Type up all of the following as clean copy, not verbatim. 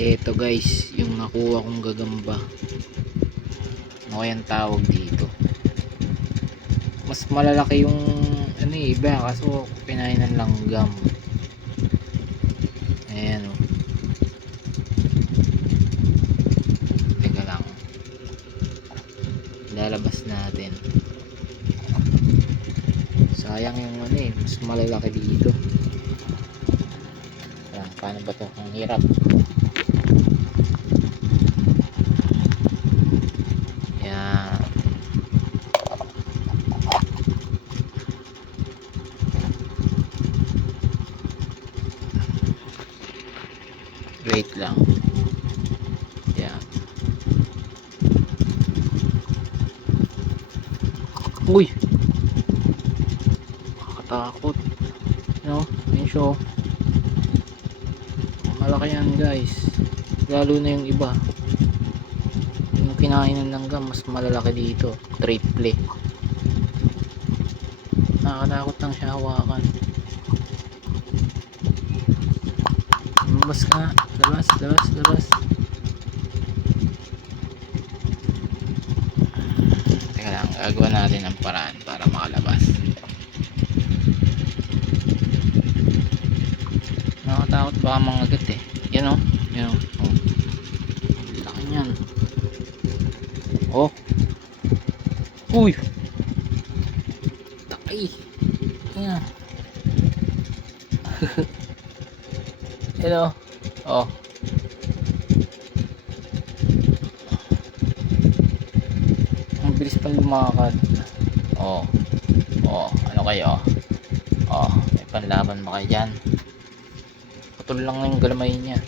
Eto guys, yung nakuha kong gagamba. Ano kayang tawag dito? Mas malalaki yung ano iba, kaso pinain ng langgam. Ayan o. Teka lang. Lalabas natin. Sayang yung ano mas malalaki dito. Paano ba to? Ang hirap. Yan. Wait lang. Yan. Uy! Nakakatakot. No? Ayun siya. Malaki yan guys. Lalo na yung iba. Yung kinain ng langgam, mas malalaki dito. Triple. Nakakatakot lang siya hawakan. Labas ka. Labas, labas, labas. Teka lang, gagawa natin ang paraan para makalabas. Nakakatakot baka mangagat eh. Yan o. Yan o. Oh. Laki niyan. Oh. Uy. Laki. Yan. Yan o. Oh. Ang bilis pang lumakad. Oh. Oh. Ano kayo? Oh. May panlaban ba kayo dyan? Putol lang yung galamay niya.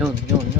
Yun, yun, yun.